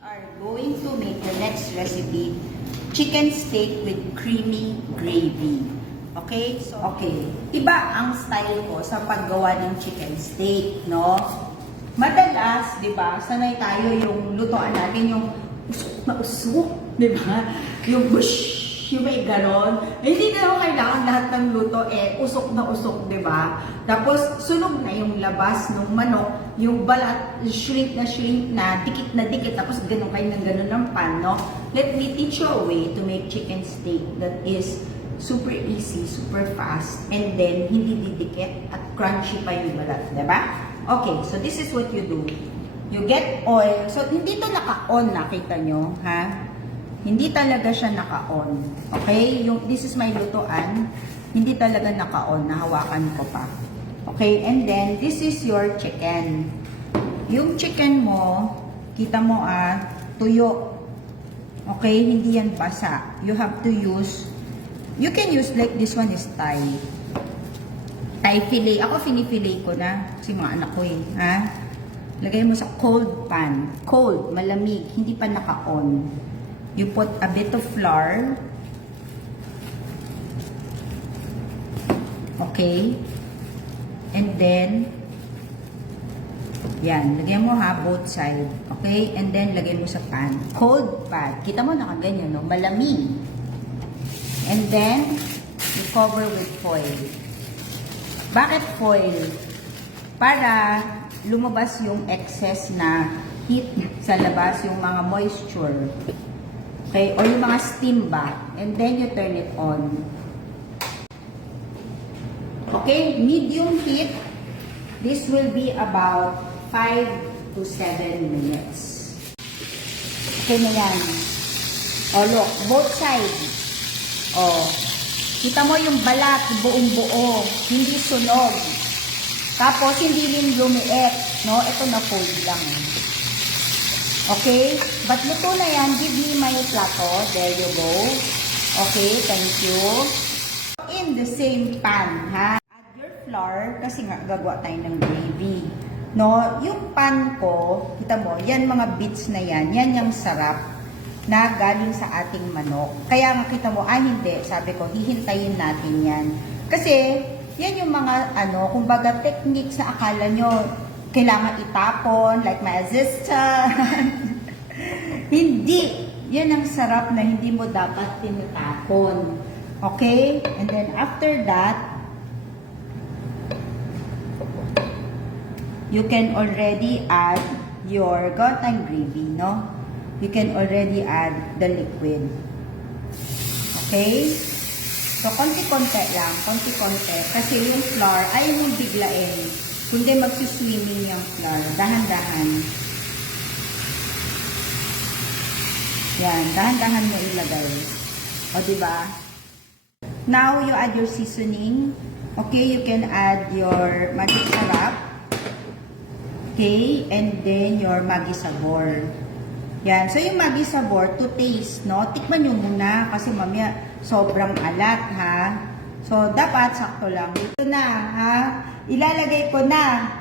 Are going to make the next recipe, chicken steak with creamy gravy. Okay? Iba ang style ko sa paggawa ng chicken steak, no? Madalas, di ba, sanay tayo yung lutoan natin, yung usok na usok, di ba? Yung bush, yung may ganon. Hindi na kailangan lahat ng luto, usok na usok, di ba? Tapos, sunog na yung labas ng manok, yung balat, shrink na, dikit, tapos ganun kayo ng ganun ng pan, no? Let me teach you a way to make chicken steak that is super easy, super fast, and then hindi didikit at crunchy pa yung balat, di ba? Okay, so this is what you do. You get oil. So, hindi to naka-on, nakita nyo, ha? Hindi talaga siya naka-on. Okay? This is my lutoan. Hindi talaga naka-on. Nahawakan ko pa. Okay? And then, this is your chicken. Yung chicken mo, kita mo tuyo. Okay? Hindi yan basa. You have to use, you can use like this one is Thai. Thai fillet. Ako fini-fillet ko na. Kasi mga anak ko ha? Lagay mo sa cold pan. Cold, malamig. Hindi pa naka-on. You put a bit of flour. Okay? And then, yan. Lagyan mo both side. Okay? And then, lagay mo sa pan. Cold pan. Kita mo nakaganyan, no? Malamig. And then, you cover with foil. Bakit foil? Para lumabas yung excess na heat sa labas, yung mga moisture. Okay? Or yung mga steam ba. And then you turn it on. Okay? Medium heat. This will be about 5 to 7 minutes. Okay na yan. Oh, look. Both sides. Oh. Kita mo yung balat, buong buo. Hindi sunog. Tapos, hindi rin lumiit. No? Ito na fold lang. Okay? But luto na yan. Give me my plato. There you go. Okay, thank you. In the same pan, ha? Add your flour, kasi nga gagawa tayo ng gravy. No? Yung pan ko, kita mo, yan mga bits na yan, yan yung sarap na galing sa ating manok. Kaya nga kita mo, hindi. Sabi ko, hihintayin natin yan. Kasi, yan yung mga, kumbaga, technique sa akala nyo, kailangan itapon, like my assistant. Hindi. Yan ang sarap na hindi mo dapat tinatapon. Okay? And then after that, you can already add your gotang gravy, no? You can already add the liquid. Okay? So, konti-konti lang. Konti-konti. Kasi yung flour, ayaw mong biglain. Kundi magsiswimming yung flour. Dahan-dahan. Yan. Dahan-dahan mo ilagay. O, diba? Now, you add your seasoning. Okay, you can add your magic sarap. Okay, and then your Maggi Sabor. Yan. So, yung Maggi Sabor, to taste, no? Tikman nyo muna kasi mamaya sobrang alat, ha? So, dapat sakto lang. Ito na, ha? Ilalagay ko na.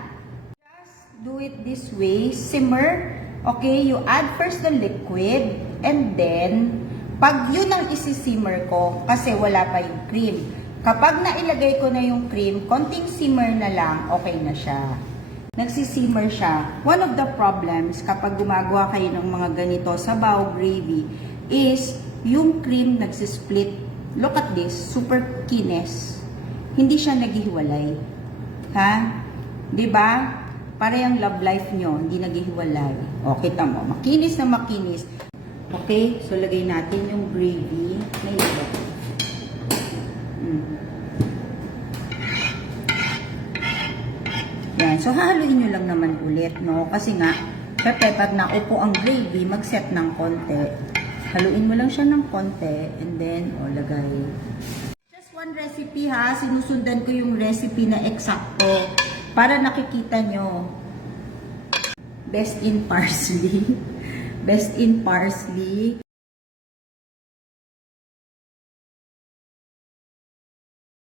Just do it this way. Simmer. Okay, you add first the liquid and then, pag yun ang isi-simmer ko, kasi wala pa yung cream. Kapag nailagay ko na yung cream, konting simmer na lang, okay na siya. Nagsisimmer siya. One of the problems kapag gumagawa kayo ng mga ganito sabaw gravy is yung cream nagsisplit. Look at this, super kines. Hindi siya naghihiwalay. Ha? 'Di ba? Para yung love life nyo, hindi naghihiwalay. O, kita mo, makinis na makinis. Okay, so lagay natin yung gravy. Yan. So, hahaluin nyo lang naman ulit, no? Kasi nga, pag naupo ang gravy, mag-set ng konti. Haluin mo lang siya ng konti, and then, lagay. Just one recipe, ha? Sinusundan ko yung recipe na eksakto para nakikita nyo. Best in parsley. Best in parsley.